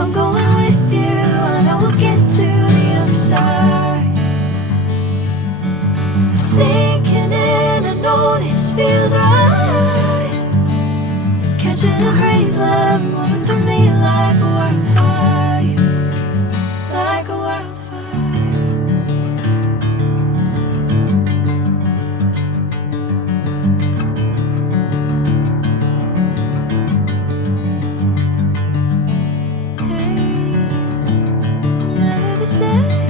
I'm going with you, I know we'll get to the other side. Sinking in, I know this feels right. Catching a crazy love, moving through me like a wildfire, like a wildfire. Hey, I'm never the same.